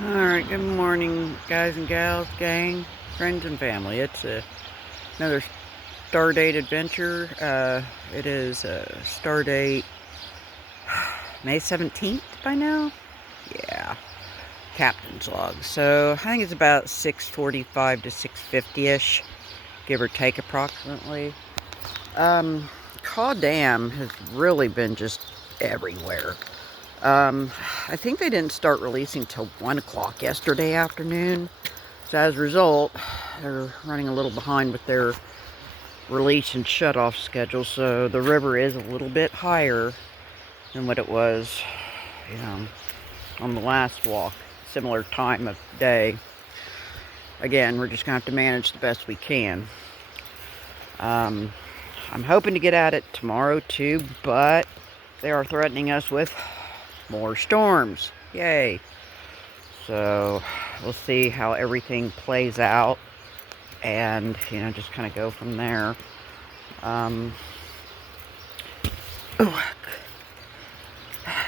Alright, good morning, guys and gals, gang, friends and family. It's another Stardate adventure. It is Stardate May 17th by now? Yeah, captain's log. So, I think it's about 6:45 to 6:50-ish, give or take approximately. Caw Dam has really been just everywhere. I think they didn't start releasing till 1 o'clock yesterday afternoon. So as a result, they're running a little behind with their release and shut-off schedule. So the river is a little bit higher than what it was, on the last walk. Similar time of day. Again, we're just going to have to manage the best we can. I'm hoping to get at it tomorrow too, but they are threatening us with more storms. Yay. So we'll see how everything plays out and just kind of go from there.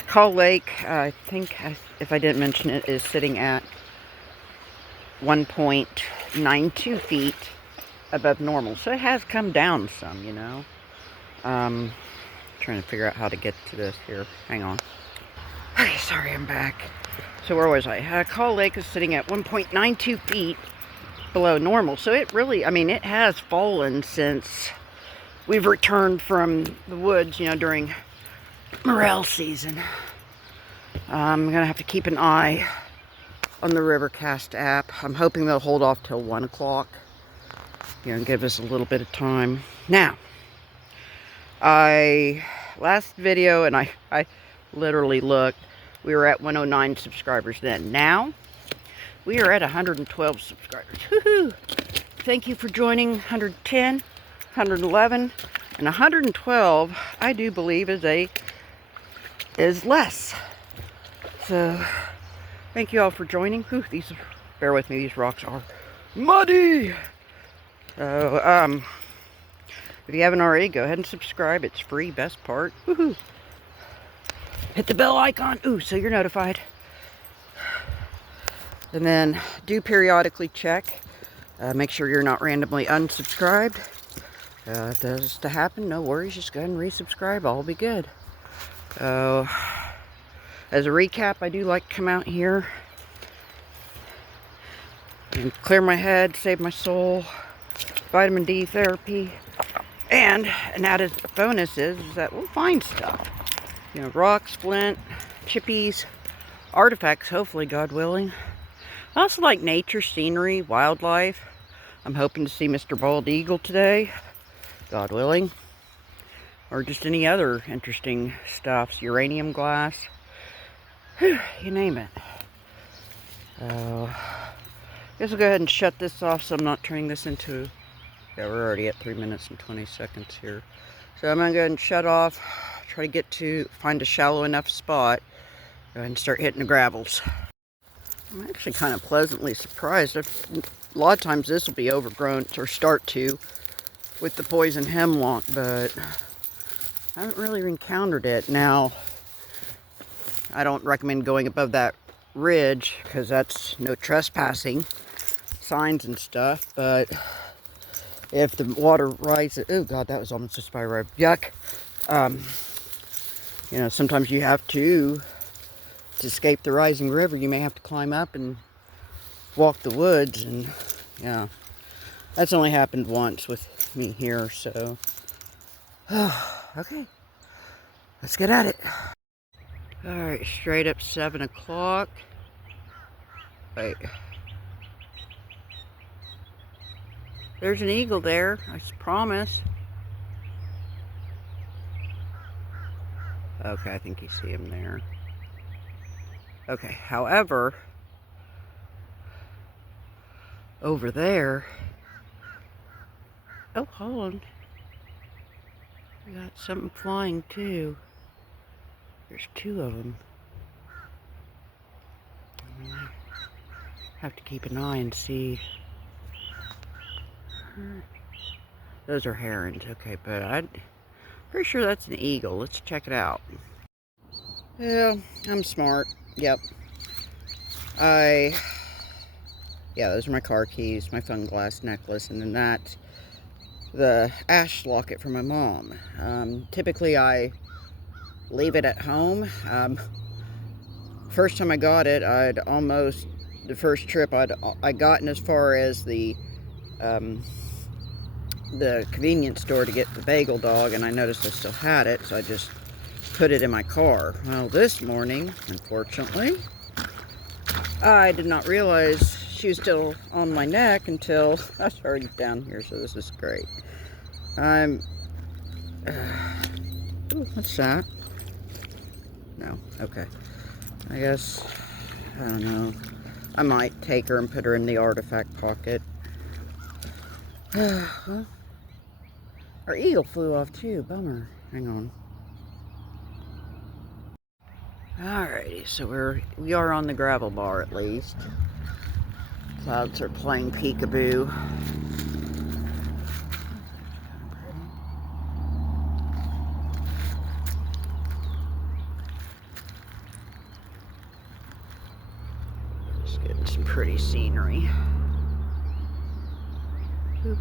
Call Lake, I think, if I didn't mention it, is sitting at 1.92 feet above normal, so it has come down some. Trying to figure out how to get to this here. Hang on. Okay, sorry, I'm back. So where was I? Call Lake is sitting at 1.92 feet below normal. So it really, it has fallen since we've returned from the woods, during morel season. I'm going to have to keep an eye on the Rivercast app. I'm hoping they'll hold off till 1 o'clock, and give us a little bit of time. Now, last video, and I literally looked, we were at 109 subscribers then. Now, we are at 112 subscribers. Woohoo! Thank you for joining. 110, 111, and 112, I do believe, is less. So, thank you all for joining. Whew, bear with me, these rocks are muddy! So, if you haven't already, go ahead and subscribe. It's free, best part. Woohoo! Hit the bell icon, so you're notified. And then do periodically check. Make sure you're not randomly unsubscribed. If that is to happen, no worries. Just go ahead and resubscribe. All will be good. As a recap, I do like to come out here and clear my head, save my soul, vitamin D therapy. And an added bonus is that we'll find stuff. Rocks, flint, chippies, artifacts, hopefully, God willing. I also like nature, scenery, wildlife. I'm hoping to see Mr. Bald Eagle today, God willing. Or just any other interesting stuffs, uranium glass. Whew, you name it. I guess I'll go ahead and shut this off so I'm not turning this into... Yeah, we're already at 3 minutes and 20 seconds here. So I'm going to go ahead and shut off. Try to find a shallow enough spot and start hitting the gravels. I'm actually kind of pleasantly surprised. A lot of times this will be overgrown, or start to, with the poison hemlock, but I haven't really encountered it. Now, I don't recommend going above that ridge because that's no trespassing signs and stuff, but if the water rises, oh God, that was almost a spiral. Yuck. Sometimes you have to escape the rising river, you may have to climb up and walk the woods, and yeah, that's only happened once with me here, so okay, let's get at it. Alright, straight up 7 o'clock. Wait, there's an eagle there, I promise. Okay, I think you see him there. Okay, however, over there, oh, hold on, we got something flying too. There's 2 of them. Have to keep an eye and see. Those are herons, okay, but I'm pretty sure that's an eagle. Let's check it out. Yeah, I'm smart. Yep. Yeah, those are my car keys, my phone glass necklace, and then that's the ash locket from my mom. Typically I leave it at home. First time I got it, the first trip I'd gotten as far as the convenience store to get the bagel dog, and I noticed I still had it, so I just put it in my car. Well, this morning, unfortunately, I did not realize she was still on my neck until I was already down here, so this is great. Ooh, what's that? No, okay. I guess, I don't know. I might take her and put her in the artifact pocket. Well, our eagle flew off too, bummer. Hang on. Alrighty, so we are on the gravel bar at least. Clouds are playing peekaboo. Just getting some pretty scenery. Oop.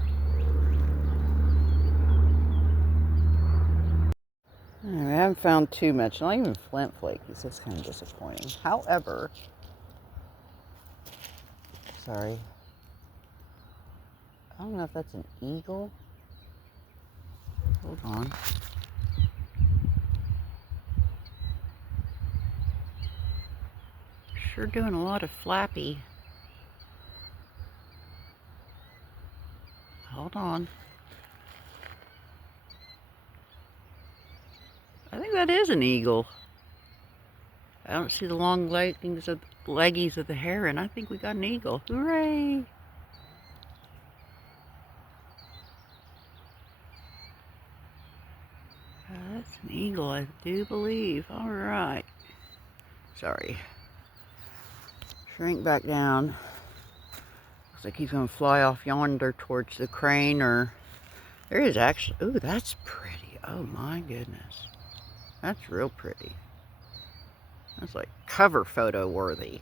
I haven't found too much, not even flint flakies. That's kind of disappointing. However, sorry, I don't know if that's an eagle. Hold on. Sure doing a lot of flappy. Hold on. I think that is an eagle. I don't see the long leggies of the heron. I think we got an eagle. Hooray! That's an eagle, I do believe. All right. Sorry. Shrink back down. Looks like he's going to fly off yonder towards the crane, or there is actually. Ooh, that's pretty. Oh my goodness. That's real pretty. That's like cover photo worthy.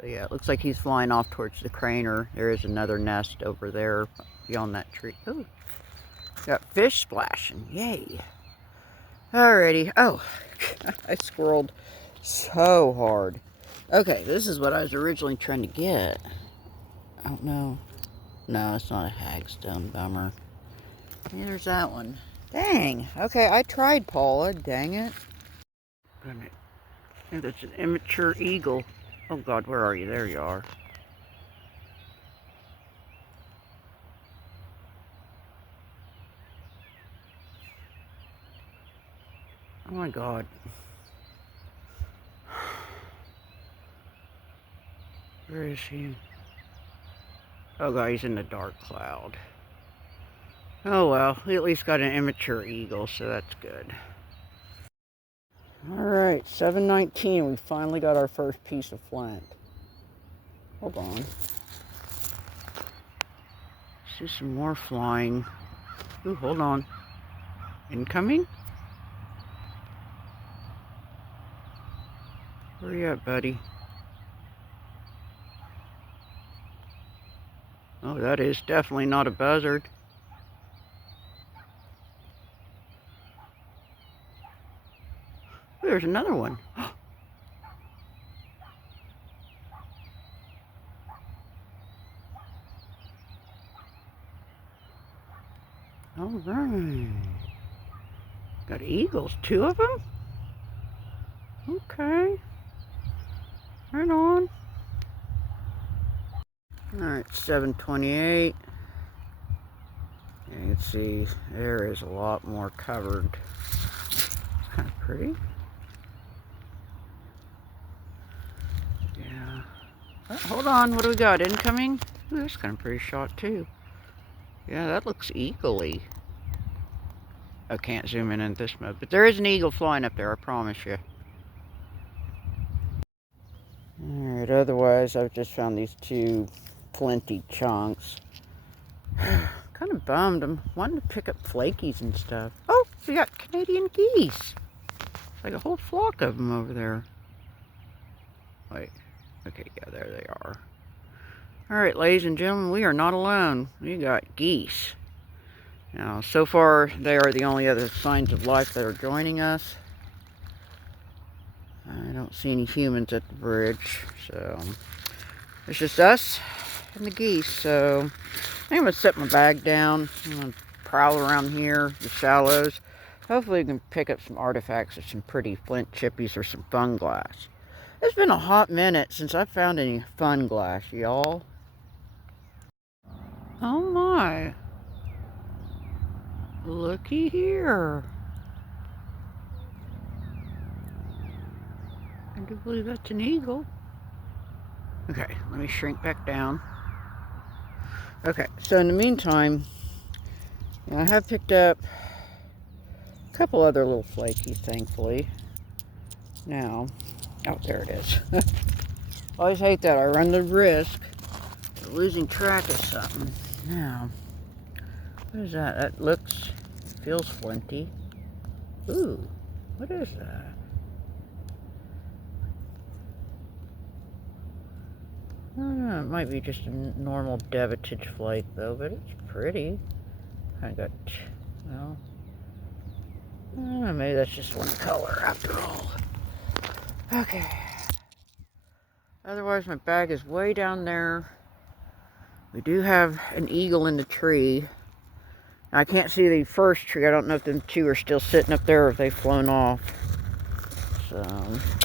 So yeah, it looks like he's flying off towards the crane, or there is another nest over there beyond that tree. Ooh, got fish splashing. Yay. Alrighty. Oh, I squirreled so hard. Okay, this is what I was originally trying to get. I don't know. No, it's not a hagstone. Bummer. Yeah, there's that one. Dang. Okay, I tried, Paula. Dang it. And it's an immature eagle. Oh God, where are you? There you are. Oh my God. Where is he? Oh God, he's in the dark cloud. Oh well, we at least got an immature eagle, so that's good. Alright, 7:19. We finally got our first piece of flint. Hold on. See some more flying. Ooh, hold on. Incoming? Where you at, buddy? Oh, that is definitely not a buzzard. There's another one. All right. Got eagles, 2 of them? Okay. Right on. All right, 7:28. You can see there is a lot more covered. Kind of pretty. Yeah. Oh, hold on, what do we got? Incoming? Ooh, that's kind of pretty shot too. Yeah, that looks eagle-y. I can't zoom in this mode, but there is an eagle flying up there, I promise you. Alright, otherwise I've just found these 2 flinty chunks. Kind of bummed. I'm wanting to pick up flakies and stuff. Oh, we got Canadian geese. It's like a whole flock of them over there. Wait, Okay, yeah, there they are. Alright, ladies and gentlemen, we are not alone. We got geese. Now, so far, they are the only other signs of life that are joining us. I don't see any humans at the bridge, so it's just us and the geese. So I'm going to set my bag down. I'm going to prowl around here, the shallows. Hopefully we can pick up some artifacts or some pretty flint chippies or some fun glass. It's been a hot minute since I found any fun glass, y'all. Oh my. Looky here. I do believe that's an eagle. Okay, let me shrink back down. Okay, so in the meantime, I have picked up a couple other little flakies, thankfully. Now, oh, there it is. I always hate that. I run the risk of losing track of something. Now, what is that? That looks, feels flinty. Ooh, what is that? I don't know, it might be just a normal debitage flake though, but it's pretty. I got, well, I don't know, maybe that's just one color after all. Okay. Otherwise, my bag is way down there. We do have an eagle in the tree. I can't see the first tree. I don't know if the two are still sitting up there or if they've flown off. So,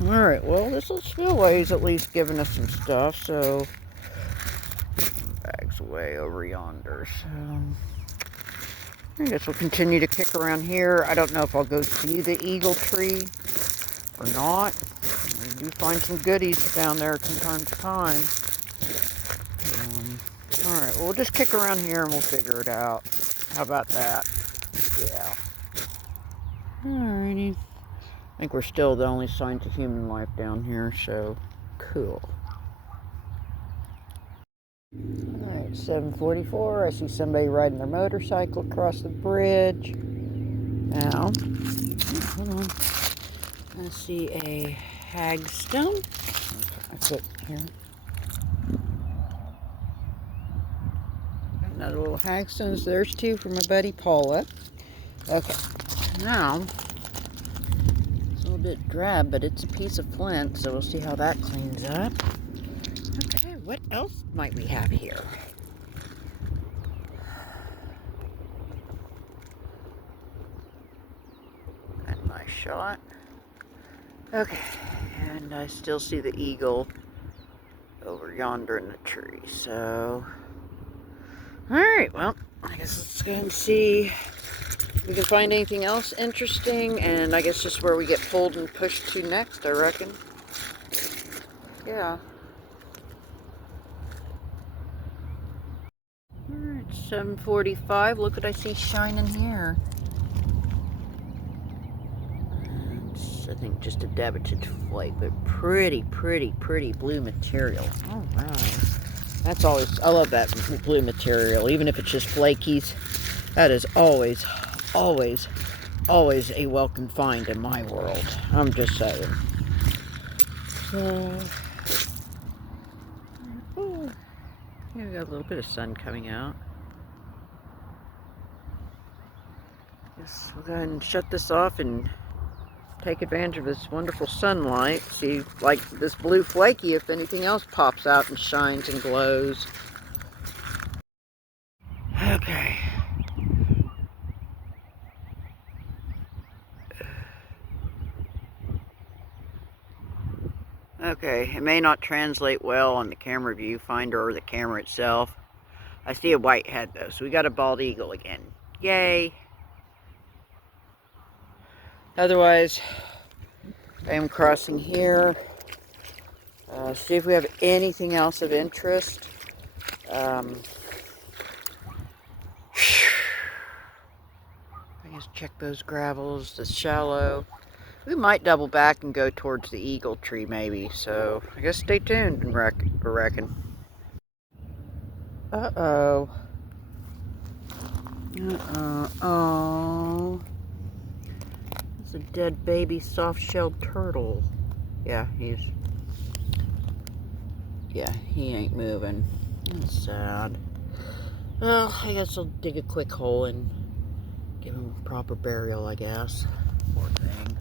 alright, well, this little spillway's at least giving us some stuff, so bag's way over yonder, so I guess we'll continue to kick around here. I don't know if I'll go see the eagle tree or not. We do find some goodies down there from time to time. Alright, well, we'll just kick around here and we'll figure it out. How about that? Yeah. Alrighty. I think we're still the only signs of human life down here, so cool. Alright, 7:44. I see somebody riding their motorcycle across the bridge. Now, hold on. I see a hagstone. I put here. Another little hagstone. So there's two for my buddy Paula. Okay, now it's a little bit drab, but it's a piece of flint, so we'll see how that cleans up. Okay, what else might we have here? And nice shot. Okay, and I still see the eagle over yonder in the tree, so alright, well, I guess let's go and see if we can find anything else interesting, and I guess just where we get pulled and pushed to next, I reckon. Yeah. Alright, 7:45. Look what I see shining here. I think just a debitage flake, but pretty blue material. All right. That's always, I love that blue material, even if it's just flakies. That is always a welcome find in my world. I'm just saying. So, yeah, we got a little bit of sun coming out. Guess we'll go ahead and shut this off and take advantage of this wonderful sunlight. See, like this blue flaky, if anything else pops out and shines and glows. Okay. Okay, it may not translate well on the camera viewfinder or the camera itself. I see a white head though, so we got a bald eagle again. Yay! Otherwise, I am crossing here. See if we have anything else of interest. I guess check those gravels, the shallow. We might double back and go towards the eagle tree maybe, so I guess stay tuned, I reckon. Uh-oh. Oh. It's a dead baby soft-shelled turtle. Yeah, he's Yeah, he ain't moving. That's sad. Well, I guess I'll dig a quick hole and give him proper burial, I guess. Poor thing.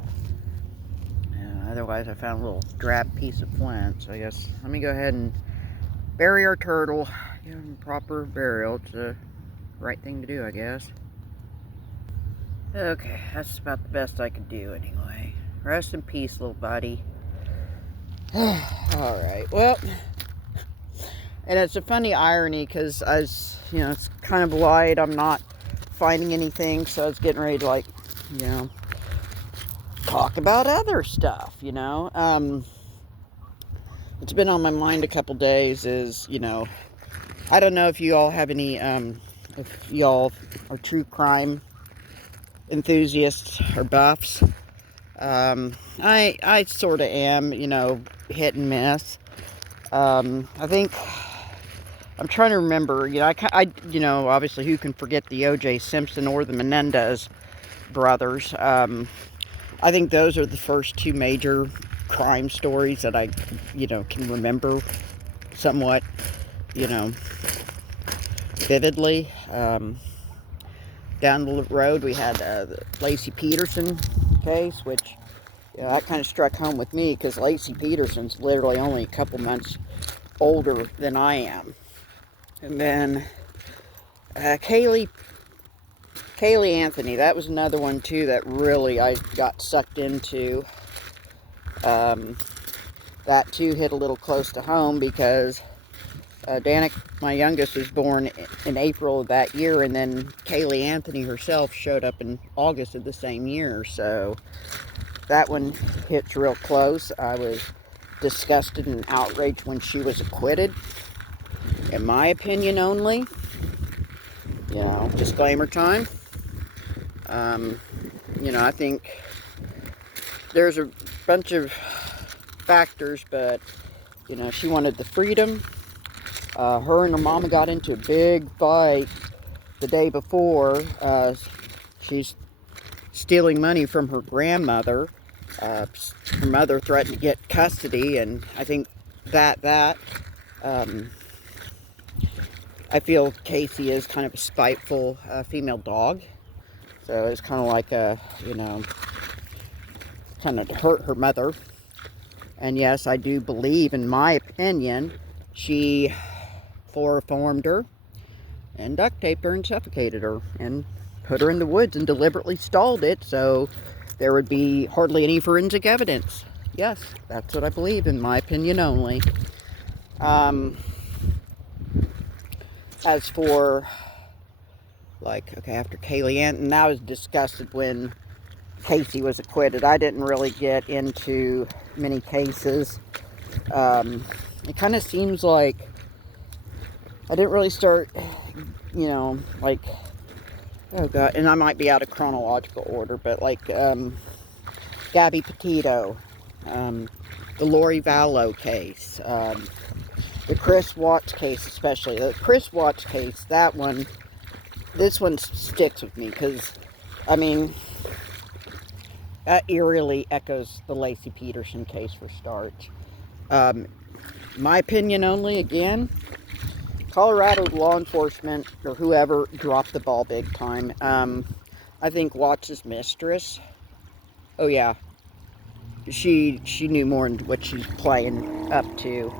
Otherwise, I found a little drab piece of flint, so I guess let me go ahead and bury our turtle. Give him proper burial. It's the right thing to do, I guess. Okay, that's about the best I could do anyway. Rest in peace, little buddy. Alright, well, and it's a funny irony because it's kind of light. I'm not finding anything, so I was getting ready to, like, talk about other stuff, It's been on my mind a couple days I don't know if you all have any, if y'all are true crime enthusiasts or buffs. I sort of am, hit and miss. I think, I'm trying to remember, obviously who can forget the O.J. Simpson or the Menendez brothers. I think those are the first two major crime stories that I, can remember somewhat, vividly. Down the road, we had the Laci Peterson case, which that kind of struck home with me because Laci Peterson's literally only a couple months older than I am. And then Kaylee Anthony, that was another one too that really I got sucked into. That too hit a little close to home because Danik, my youngest, was born in April of that year, and then Kaylee Anthony herself showed up in August of the same year, so that one hits real close. I was disgusted and outraged when she was acquitted, in my opinion only. Disclaimer time. I think there's a bunch of factors, but, she wanted the freedom. Her and her mama got into a big fight the day before. She's stealing money from her grandmother. Her mother threatened to get custody, and I think I feel Casey is kind of a spiteful female dog. So it's kind of like kind of hurt her mother. And yes, I do believe, in my opinion, she chloroformed her and duct taped her and suffocated her and put her in the woods and deliberately stalled it so there would be hardly any forensic evidence. Yes, that's what I believe, in my opinion only. As for, after Kaylee Ann, I was disgusted when Casey was acquitted. I didn't really get into many cases. It kind of seems like I didn't really start, oh God, and I might be out of chronological order, but Gabby Petito, the Lori Vallow case, the Chris Watts case especially. The Chris Watts case, this one sticks with me because, that eerily echoes the Laci Peterson case for starts. My opinion only, again, Colorado law enforcement or whoever dropped the ball big time. I think Watts' mistress, oh yeah, she knew more than what she's playing up to.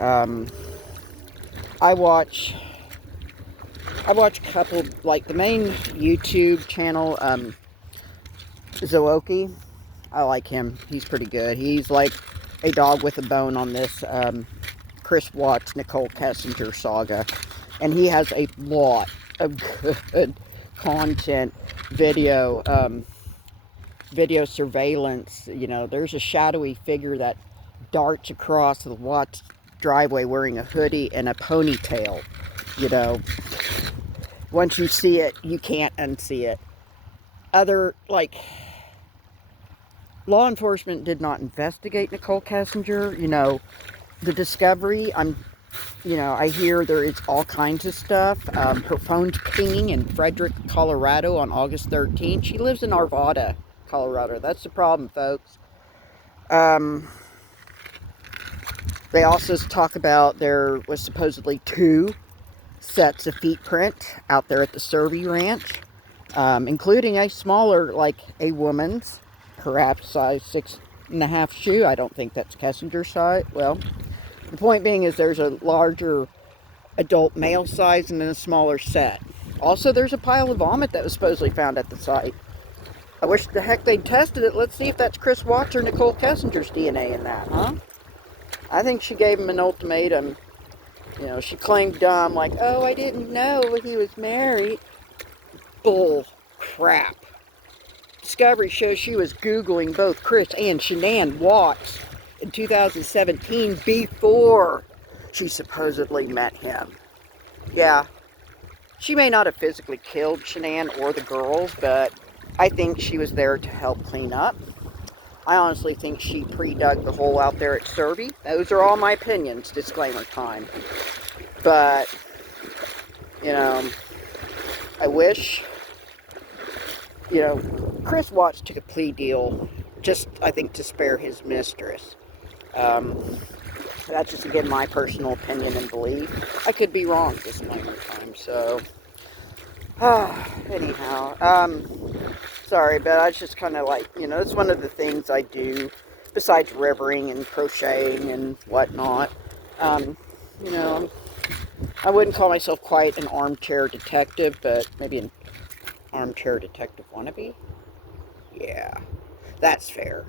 I watch a couple, the main YouTube channel, Sooooo. I like him. He's pretty good. He's like a dog with a bone on this Chris Watts, Nicole Kessinger saga. And he has a lot of good content, video surveillance. There's a shadowy figure that darts across the Watts driveway wearing a hoodie and a ponytail. Once you see it, you can't unsee it. Law enforcement did not investigate Nicole Kessinger. The discovery, I hear there is all kinds of stuff. Her phone's pinging in Frederick, Colorado on August 13th. She lives in Arvada, Colorado. That's the problem, folks. They also talk about there was supposedly 2 sets of feet print out there at the Sooooo ranch, including a smaller, like a woman's, perhaps size 6.5 shoe. I don't think that's Kessinger's size. Well, the point being is there's a larger adult male size and then a smaller set. Also, there's a pile of vomit that was supposedly found at the site. I wish the heck they'd tested it. Let's see if that's Chris Watts or Nicole Kessinger's DNA in that, huh? I think she gave him an ultimatum. You know, she claimed dumb, like, oh, I didn't know he was married. Bull crap. Discovery shows she was Googling both Chris and Shanann Watts in 2017 before she supposedly met him. Yeah, she may not have physically killed Shanann or the girls, but I think she was there to help clean up. I honestly think she pre-dug the hole out there at Sooooo. Those are all my opinions, disclaimer time. But, you know, I wish, you know, Chris Watts took a plea deal just, I think, to spare his mistress. That's just, again, my personal opinion and belief. I could be wrong, disclaimer time, so... anyhow, sorry, but I was just kind of like, you know, it's one of the things I do, besides rivering and crocheting and whatnot. You know, I wouldn't call myself quite an armchair detective, but maybe an armchair detective wannabe? Yeah, that's fair.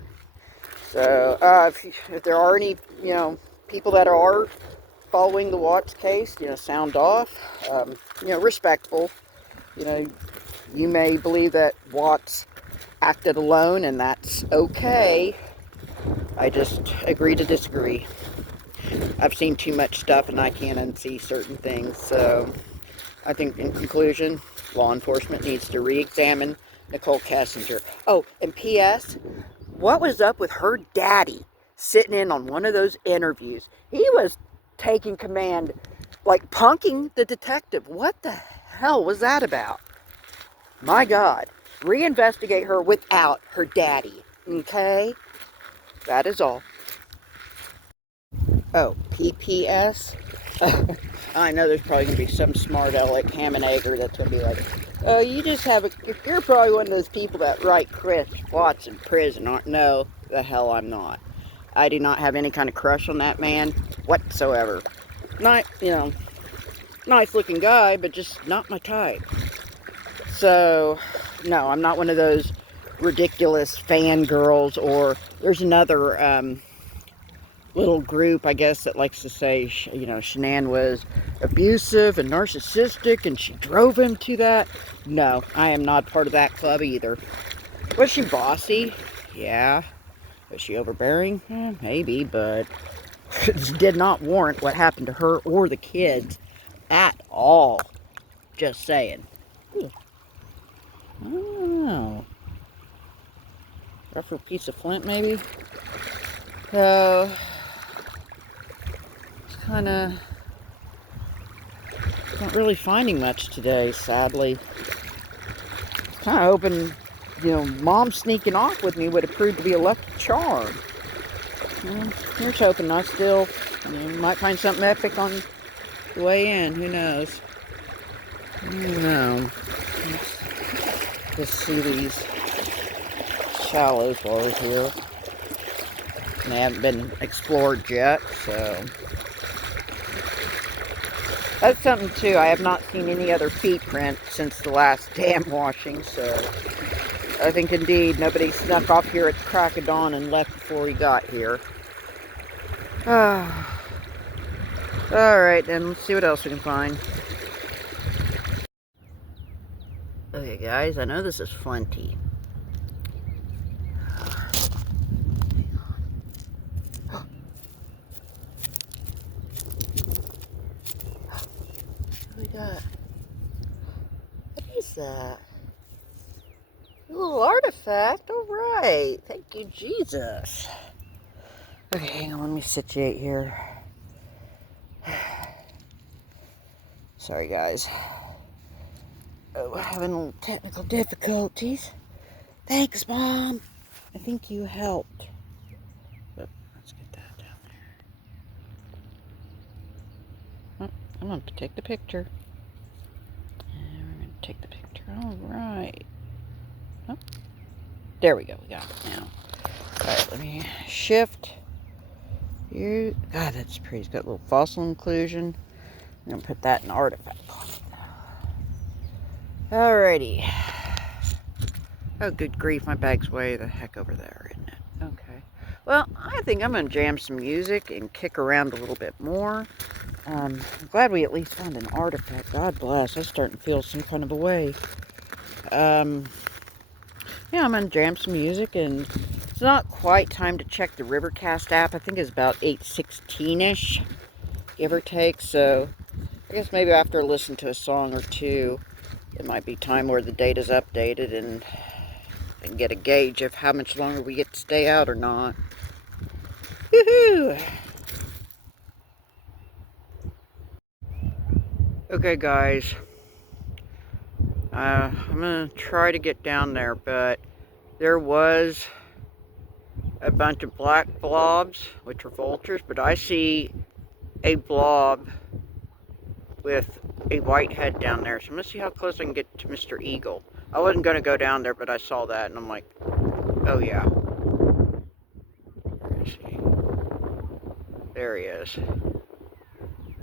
So, if there are any, you know, people that are following the Watts case, you know, sound off, you know, respectful. You know, you may believe that Watts acted alone, and that's okay. I just agree to disagree. I've seen too much stuff, and I can't unsee certain things. So, I think, in conclusion, law enforcement needs to re-examine Nicole Kessinger. Oh, and P.S., what was up with her daddy sitting in on one of those interviews? He was taking command, like punking the detective. What the hell was that about? My God, reinvestigate her without her daddy, okay? That is all. Oh, PPS? I know there's probably going to be some smart aleck ham and egger that's going to be like, oh, you just have a, you're probably one of those people that write Chris Watts in prison, aren't? No, the hell I'm not. I do not have any kind of crush on that man whatsoever. Not, you know, nice looking guy, but just not my type. So, no, I'm not one of those ridiculous fangirls, or there's another little group, I guess, that likes to say, you know, Shanann was abusive and narcissistic and she drove him to that. No, I am not part of that club either. Was she bossy? Yeah. Was she overbearing? Maybe, but it did not warrant what happened to her or the kids at all. Just saying. Ooh. Oh. Rougher piece of flint, maybe? So, it's kind of not really finding much today, sadly. Kind of hoping, you know, Mom sneaking off with me would have proved to be a lucky charm. Well, here's hoping I still, you know, might find something epic on the way in. Who knows? I don't know. Let's see these shallows while we're here. And they haven't been explored yet, so that's something too. I have not seen any other feet print since the last dam washing, so I think indeed nobody snuck off here at the crack of dawn and left before we got here. Alright, then let's see what else we can find. Okay guys, I know this is flinty. What we got? What is that? A little artifact? Alright. Thank you, Jesus. Okay, hang on, let me situate here. Sorry guys. Oh, we're having a little technical difficulties. Thanks, Mom. I think you helped. But let's get that down there. I'm going to take the picture. And we're going to take the picture. All right. Oh, there we go. We got it now. All right, let me shift. Here. God, that's pretty. It's got a little fossil inclusion. I'm going to put that in the artifact pocket. Alrighty. Oh, good grief. My bag's way the heck over there, isn't it? Okay. Well, I think I'm going to jam some music and kick around a little bit more. I'm glad we at least found an artifact. God bless. I'm starting to feel some kind of a way. Yeah, I'm going to jam some music, and it's not quite time to check the Rivercast app. I think it's about 8:16-ish, give or take. So I guess maybe after I listen to a song or two, it might be time where the data's updated and get a gauge of how much longer we get to stay out or not. Woohoo! Okay, guys. I'm going to try to get down there, but there was a bunch of black blobs, which are vultures, but I see a blob with a white head down there. So I'm going to see how close I can get to Mr. Eagle. I wasn't going to go down there, but I saw that, and I'm like, oh yeah. Let's see. There he is.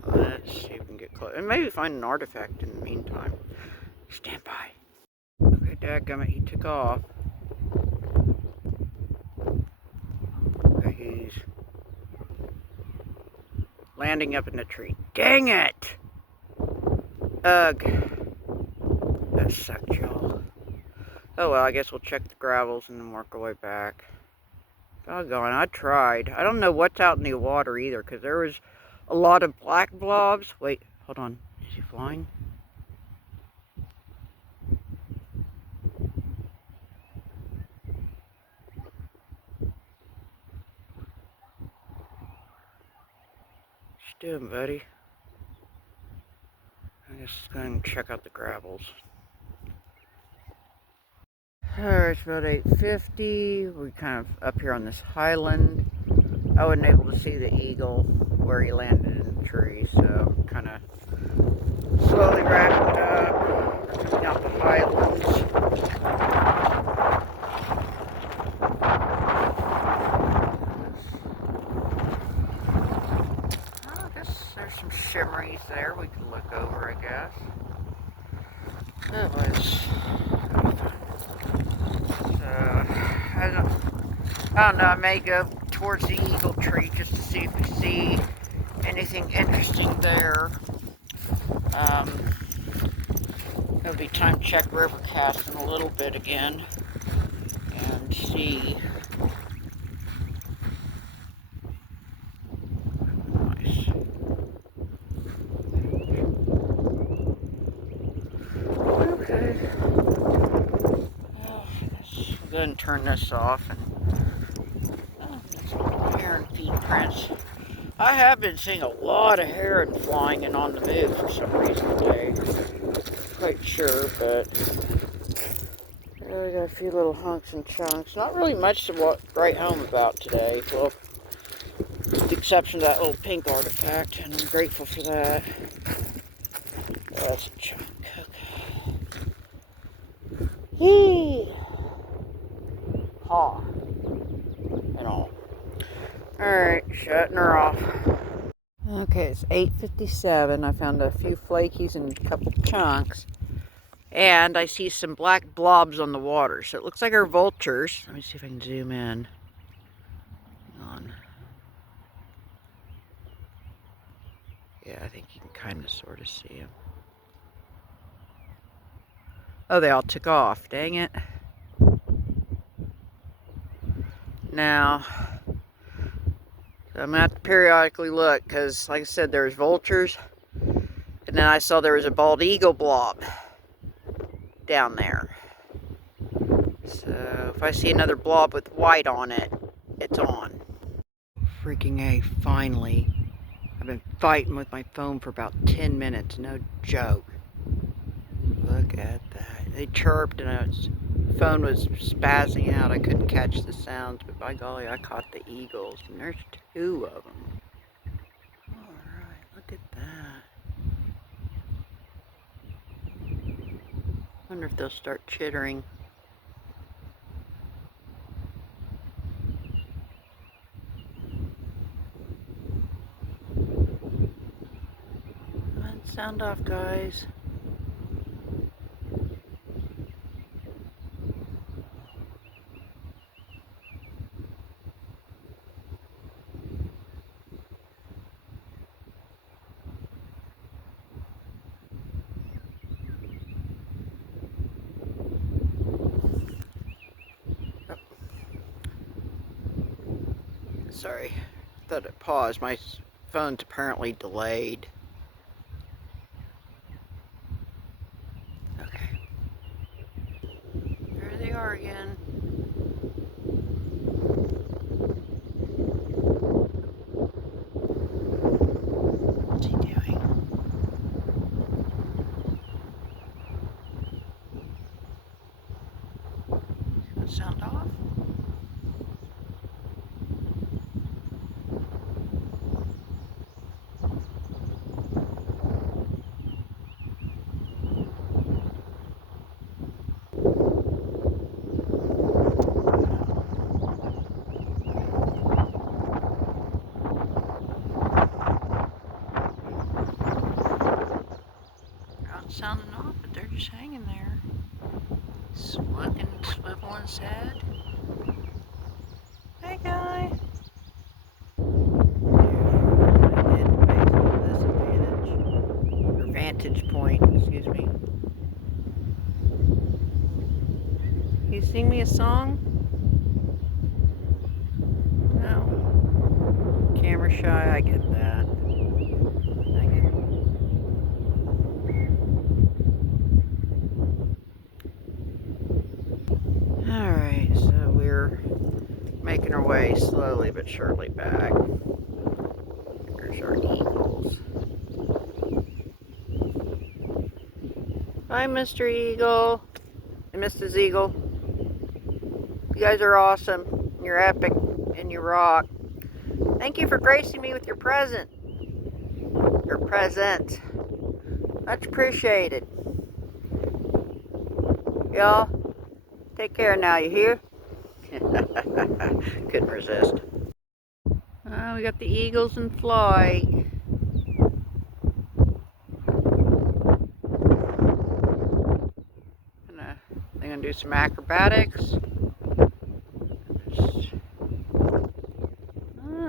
Let's see if we can get close. And maybe find an artifact in the meantime. Stand by. Okay, dadgummit, he took off. Okay, he's landing up in the tree. Dang it! Ugh. That sucked, y'all. Oh well, I guess we'll check the gravels and then work our way back. Doggone, I tried. I don't know what's out in the water either, because there was a lot of black blobs. Wait, hold on. Is he flying? What you doing, buddy? I guess let's go ahead and check out the gravels. Alright, it's about 8:50. We're kind of up here on this highland. I wasn't able to see the eagle where he landed in the tree, so I'm kind of slowly wrapping it up, coming out the highlands. Well, I guess there's some shimmeries there we can look over, I guess. That was I don't know, I may go towards the eagle tree just to see if we see anything interesting there. It'll be time to check Rivercast in a little bit again and see. Nice. Okay. Well, let's go ahead and turn this off and heron feet prints. I have been seeing a lot of heron flying and on the move for some reason today. Quite sure, but we got a few little hunks and chunks. Not really much to write home about today. Well, with the exception of that little pink artifact, and I'm grateful for that. Oh, that's a chunk. Okay. Yee! Haw. And all. Alright, shutting her off. Okay, it's 8:57. I found a few flakies and a couple chunks. And I see some black blobs on the water. So it looks like our vultures. Let me see if I can zoom in. Hang on. Yeah, I think you can kind of sort of see them. Oh, they all took off. Dang it. Now, I'm going to have to periodically look because, like I said, there's vultures. And then I saw there was a bald eagle blob down there. So if I see another blob with white on it, it's on. Freaking A, finally. I've been fighting with my phone for about 10 minutes, no joke. Look at that. They chirped and the phone was spazzing out. I couldn't catch the sounds, but by golly, I caught the eagles, and there's 2 of them. Alright, look at that. Wonder if they'll start chittering. Sound off, guys. Oh. Sorry, thought it paused. My phone's apparently delayed. There they are again. What's he doing? Sound off? Sounding off, but they're just hanging there. Looking, swiveling his head. Hey, guy. Or vantage point, excuse me. You sing me a song? No. Camera shy, I get that. Alright, so we're making our way slowly but surely back. There's our eagles. Bye, Mr. Eagle and Mrs. Eagle. You guys are awesome. You're epic and you rock. Thank you for gracing me with your present. Your present. Much appreciated. Y'all, take care now, you hear? Couldn't resist. We got the eagles in flight. They're gonna do some acrobatics.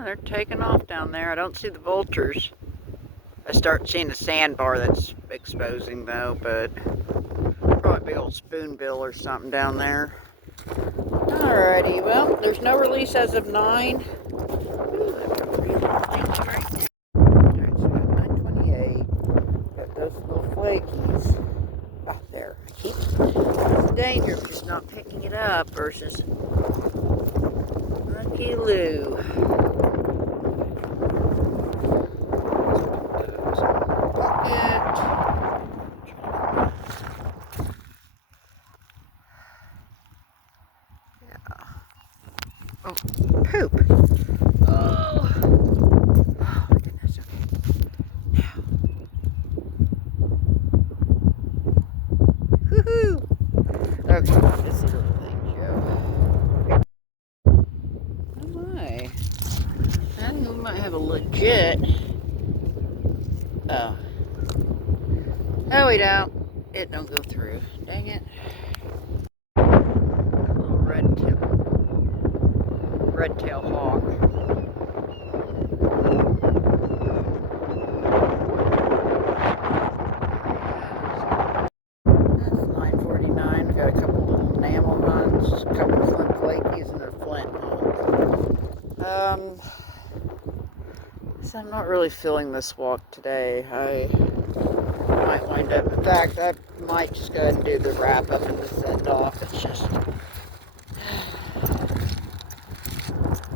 They're taking off down there. I don't see the vultures. I start seeing the sandbar that's exposing though, but probably a big old spoonbill or something down there. Alrighty, well, there's no release as of 9. Ooh, I've got pretty little things right there. Alright, so about 9:28. Got those little flakies out there. It's the danger of just not picking it up versus Lucky Lou. Oh, poop. Oh. Oh my goodness, okay. Now. Woohoo! Okay, this little thing, Joe. Oh my. I think we might have a legit. Oh. No, we don't. It don't go through. Dang it. A little red-tailed hawk. That's 9:49. We got a couple little enamel hunts, a couple flint flakies, and a flint hunt. So I'm not really feeling this walk today. I might wind up. In fact, I might just go ahead and do the wrap up and the send off. It's just.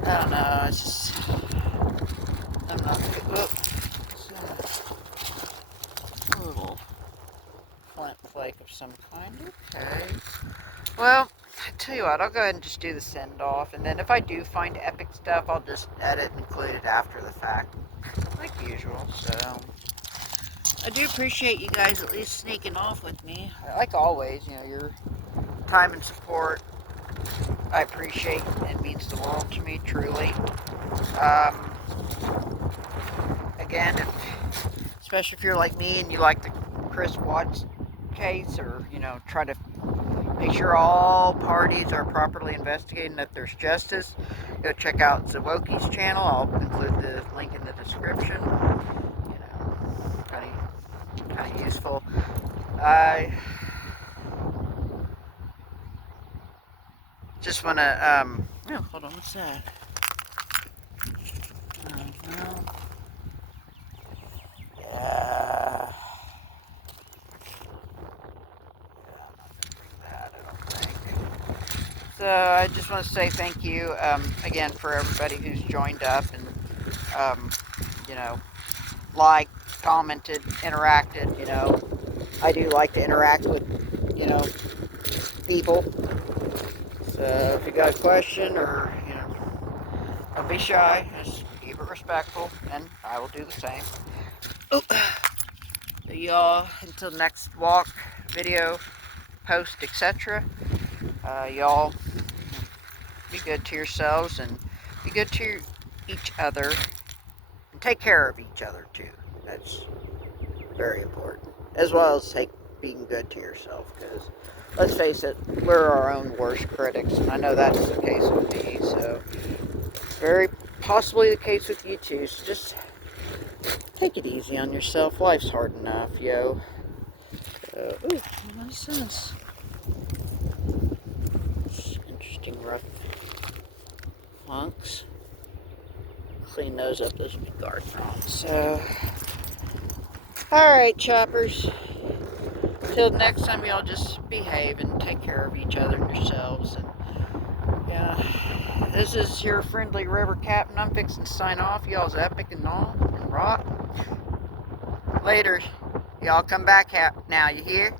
I don't know, it's just, I'm not, it's a little flint flake of some kind. Okay, well, I tell you what, I'll go ahead and just do the send off, and then if I do find epic stuff, I'll just edit and include it after the fact, like usual. So, I do appreciate you guys at least sneaking off with me. Like always, you know, your time and support, I appreciate. It means the world to me, truly. Um, Again, especially if you're like me and you like the Chris Watts case, or, you know, try to make sure all parties are properly investigated and that there's justice, go check out Sooooo's channel. I'll include the link in the description. You know, kind of useful. I just want to, oh, hold on, what's that? Well, yeah. That, I don't think. So I just want to say thank you again for everybody who's joined up and you know, liked, commented, interacted. You know, I do like to interact with, you know, people. So if you got a question, or, you know, don't be shy. Just keep it respectful, and I will do the same. Oh, so y'all, until next walk, video, post, etc. Y'all be good to yourselves and be good to each other, and take care of each other too. That's very important, as well as being good to yourself, because let's face it, we're our own worst critics, and I know that's the case with me, so very possibly the case with you too. So just take it easy on yourself. Life's hard enough, yo. Ooh, what is this? It's interesting rough hunks. Clean those up, those would be garden rocks. So, alright, choppers. Till next time, y'all just behave and take care of each other and yourselves. And yeah, this is your friendly river captain. I'm fixing to sign off. Y'all's epic and all and rock. Later. Y'all come back now, you hear?